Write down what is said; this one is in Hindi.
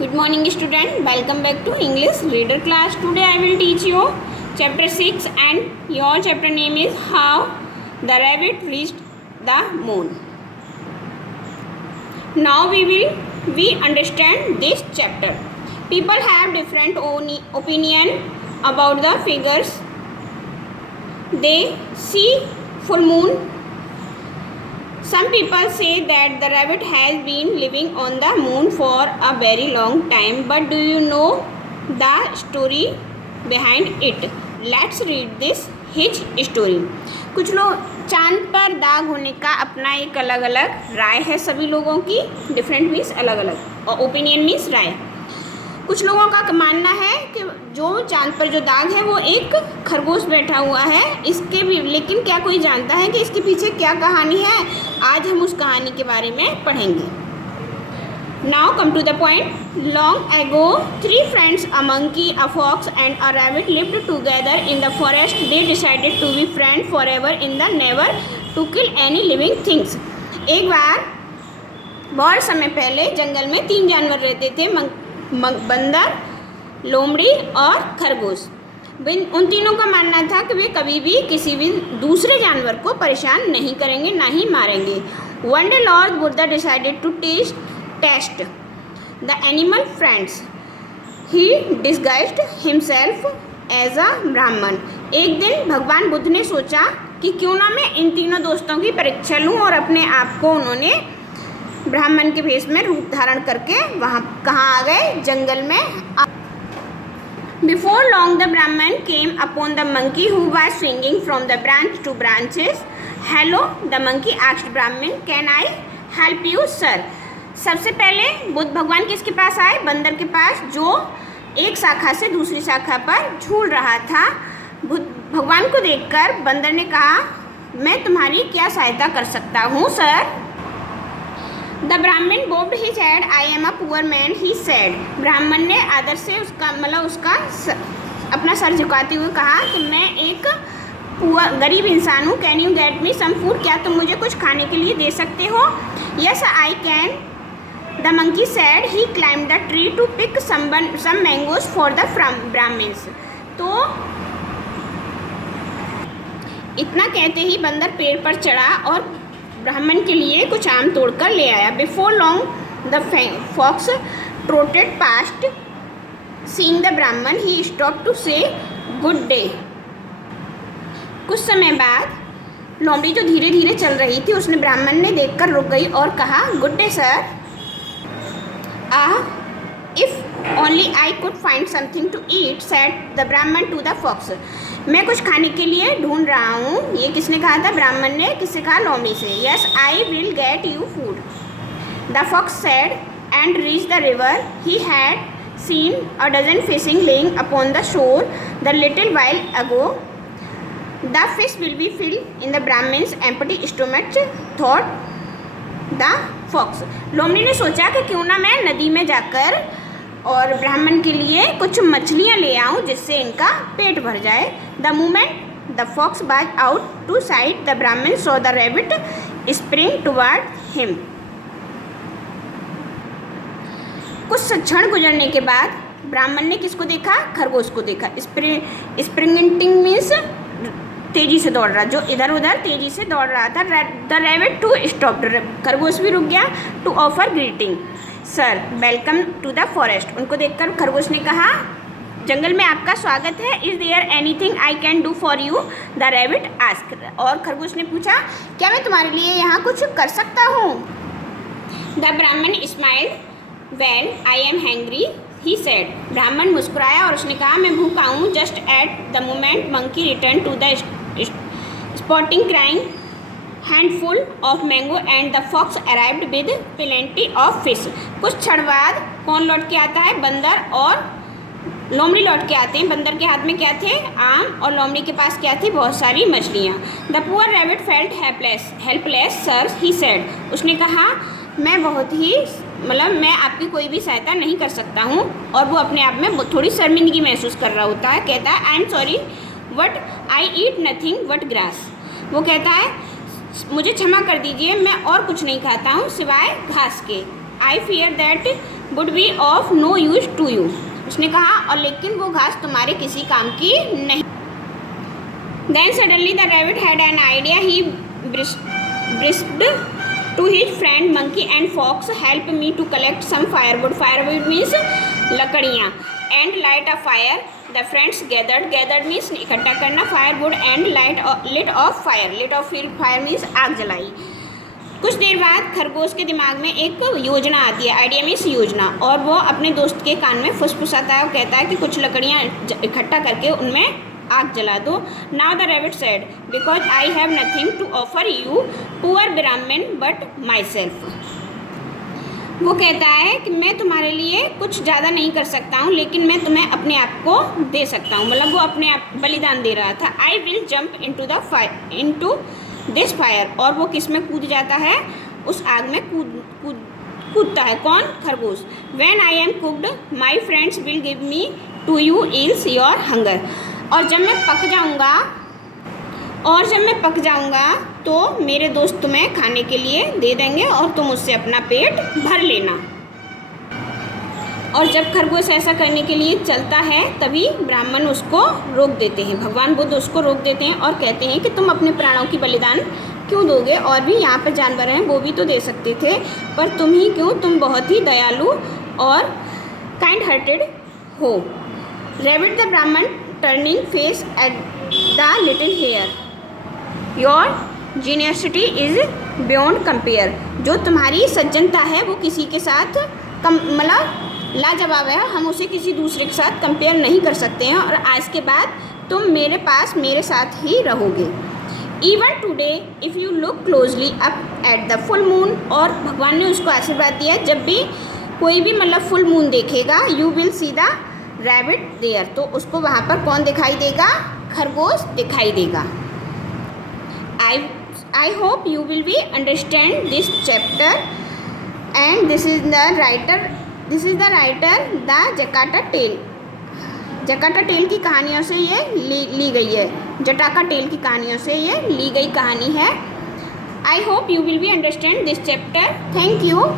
Good morning student, welcome back to English reader class. Today I will teach you chapter 6 and your chapter name is How the Rabbit Reached the Moon. Now we understand this chapter. People have different opinion about the figures they see full moon. Some people say that the rabbit has been living on the moon for a very long time, but do you know the story behind it? Let's read this his story. कुछ लोग चांद पर दाग होने का अपना एक अलग अलग राय है सभी लोगों की. डिफरेंट मीन्स अलग अलग और ओपिनियन मीन्स राय. कुछ लोगों का मानना है कि जो चांद पर जो दाग है वो एक खरगोश बैठा हुआ है. इसके भी लेकिन क्या कोई जानता है कि इसके पीछे क्या कहानी है? आज हम उस कहानी के बारे में पढ़ेंगे. Now come to the point. Long ago 3 friends, a monkey, a fox and a rabbit lived together in the forest. They decided to be friend forever in the never to kill any living things. एक बार बहुत समय पहले जंगल में 3 जानवर रहते थे, बंदर, लोमड़ी और खरगोश. उन तीनों का मानना था कि वे कभी भी किसी भी दूसरे जानवर को परेशान नहीं करेंगे, ना ही मारेंगे. One day Lord Buddha decided to test the animal friends. He disguised himself as a Brahmin. एक दिन भगवान बुद्ध ने सोचा कि क्यों ना मैं इन तीनों दोस्तों की परीक्षा लूँ, और अपने आप को उन्होंने ब्राह्मण के भेष में रूप धारण करके वहाँ कहाँ आ गए? जंगल में. Before long the Brahman came upon the monkey who was swinging from the branch to branches. Hello, the monkey asked Brahman, can I help you, sir? सबसे पहले बुद्ध भगवान किसके पास आए? बंदर के पास, जो एक शाखा से दूसरी शाखा पर झूल रहा था. बुद्ध भगवान को देखकर बंदर ने कहा, मैं तुम्हारी क्या सहायता कर सकता हूँ sir? The brahmin bobbed his head. I am a poor man, he said. ब्राह्मण ने आदर से उसका अपना सर झुकाते हुए कहा कि मैं एक गरीब इंसान हूँ. Can you get me some food? क्या तुम मुझे कुछ खाने के लिए दे सकते हो? Yes I can, the monkey said. He climb the tree to pick some mangoes for the Brahmins. तो इतना कहते ही बंदर पेड़ पर चढ़ा और ब्राह्मण के लिए कुछ आम तोड़कर ले आया. Before long the fox trotted past. Seeing the Brahmin he stop to say good day. कुछ समय बाद लोमड़ी जो धीरे धीरे चल रही थी, उसने ब्राह्मण ने देखकर रुक गई और कहा, good day sir. If only I could find something to eat, said the Brahmin to the fox. मैं कुछ खाने के लिए ढूंढ रहा हूँ. ये किसने कहा था? ब्राह्मण ने. किससे कहा? लोमड़ी से. Yes I will get you food, the fox said and reach the river. He had seen a dozen fishing laying upon the shore the little while ago. The fish will be filled in the Brahmin's empty stomach, thought the fox. लोमड़ी ने सोचा कि क्यों ना मैं नदी में जाकर और ब्राह्मण के लिए कुछ मछलियाँ ले आऊँ जिससे इनका पेट भर जाए. द मोमेंट द फॉक्स बाज आउट टू साइड, द ब्राह्मण saw the rabbit spring toward him. कुछ क्षण गुजरने के बाद ब्राह्मण ने किसको देखा? खरगोश को देखा. स्प्रिंटिंग मीन्स तेजी से दौड़ रहा, जो इधर उधर तेजी से दौड़ रहा था. The rabbit to stop. खरगोश भी रुक गया. To offer greeting, sir welcome to the forest. उनको देखकर खरगोश ने कहा, जंगल में आपका स्वागत है. Is there anything I can do for you? The rabbit asked. और खरगोश ने पूछा, क्या मैं तुम्हारे लिए यहाँ कुछ कर सकता हूँ? The Brahmin smiled. Well I am hungry, he said. ब्राह्मण मुस्कुराया और उसने कहा, मैं भूखा हूँ. Just at the moment monkey return to the spotting crying handful of mango and the fox arrived with plenty of fish. कुछ क्षण बाद कौन लौट के आता है? बंदर और लोमड़ी लौट के आते हैं. बंदर के हाथ में क्या थे? आम, और लोमड़ी के पास क्या थी? बहुत सारी मछलियाँ. The poor rabbit felt helpless sir, he said. उसने कहा, मैं बहुत ही मैं आपकी कोई भी सहायता नहीं कर सकता हूँ. और वो अपने आप में थोड़ी शर्मिंदगी महसूस कर रहा होता है. कहता है, I am sorry what I eat nothing what grass. वो कहता है, मुझे क्षमा कर दीजिए, मैं और कुछ नहीं खाता हूँ सिवाय घास के. I fear that would be of no use to you. उसने कहा और लेकिन वो घास तुम्हारे किसी काम की नहीं। Then suddenly the rabbit had an idea. He brisked to his friend monkey and fox, help me to collect some firewood. Firewood means लकड़ियाँ। And light a fire. The friends gathered means इकट्ठा करना, firewood and lit of fire. Lit of fire means आग जलाई। कुछ देर बाद खरगोश के दिमाग में एक योजना आती है। आइडिया मीन्स योजना। और वो अपने दोस्त के कान में फुसफुसाता है और कहता है कि कुछ लकड़ियाँ इकट्ठा करके उनमें आग जला दो। Now the rabbit said, because I have nothing to offer you poor Brahmin but myself. वो कहता है कि मैं तुम्हारे लिए कुछ ज़्यादा नहीं कर सकता हूँ, लेकिन मैं तुम्हें अपने आप को दे सकता हूँ। मतलब वो अपने आप बलिदान दे रहा था। I will jump into this fire. और वो किस में कूद जाता है? उस आग में कूदता है। कौन? खरगोश। When I am cooked my friends will give me to you ease your hunger. और जब मैं पक जाऊंगा तो मेरे दोस्त तुम्हें खाने के लिए दे देंगे और तुम उससे अपना पेट भर लेना। और जब खरगोश ऐसा करने के लिए चलता है तभी ब्राह्मण उसको रोक देते हैं। भगवान बुद्ध उसको रोक देते हैं और कहते हैं कि तुम अपने प्राणों की बलिदान क्यों दोगे? और भी यहाँ पर जानवर हैं, वो भी तो दे सकते थे, पर तुम ही क्यों? तुम बहुत ही दयालु और काइंड हार्टेड हो। Rabbit the brahmin turning face at the little hare, your generosity is beyond compare. जो तुम्हारी सज्जनता है वो किसी के साथ मतलब लाजवाब है, हम उसे किसी दूसरे के साथ कंपेयर नहीं कर सकते हैं। और आज के बाद तुम मेरे पास मेरे साथ ही रहोगे। Even today if you look closely up at the full moon. और भगवान ने उसको आशीर्वाद दिया, जब भी कोई भी मतलब फुल मून देखेगा, you will see the rabbit there. तो उसको वहाँ पर कौन दिखाई देगा? खरगोश दिखाई देगा। I hope you will be understand this chapter, and this is the writer the Jataka tale. Jataka tale की कहानियों से ये ली गई है। जटाका टेल की कहानियों से ये ली गई कहानी है। I hope you will be understand this chapter. Thank you.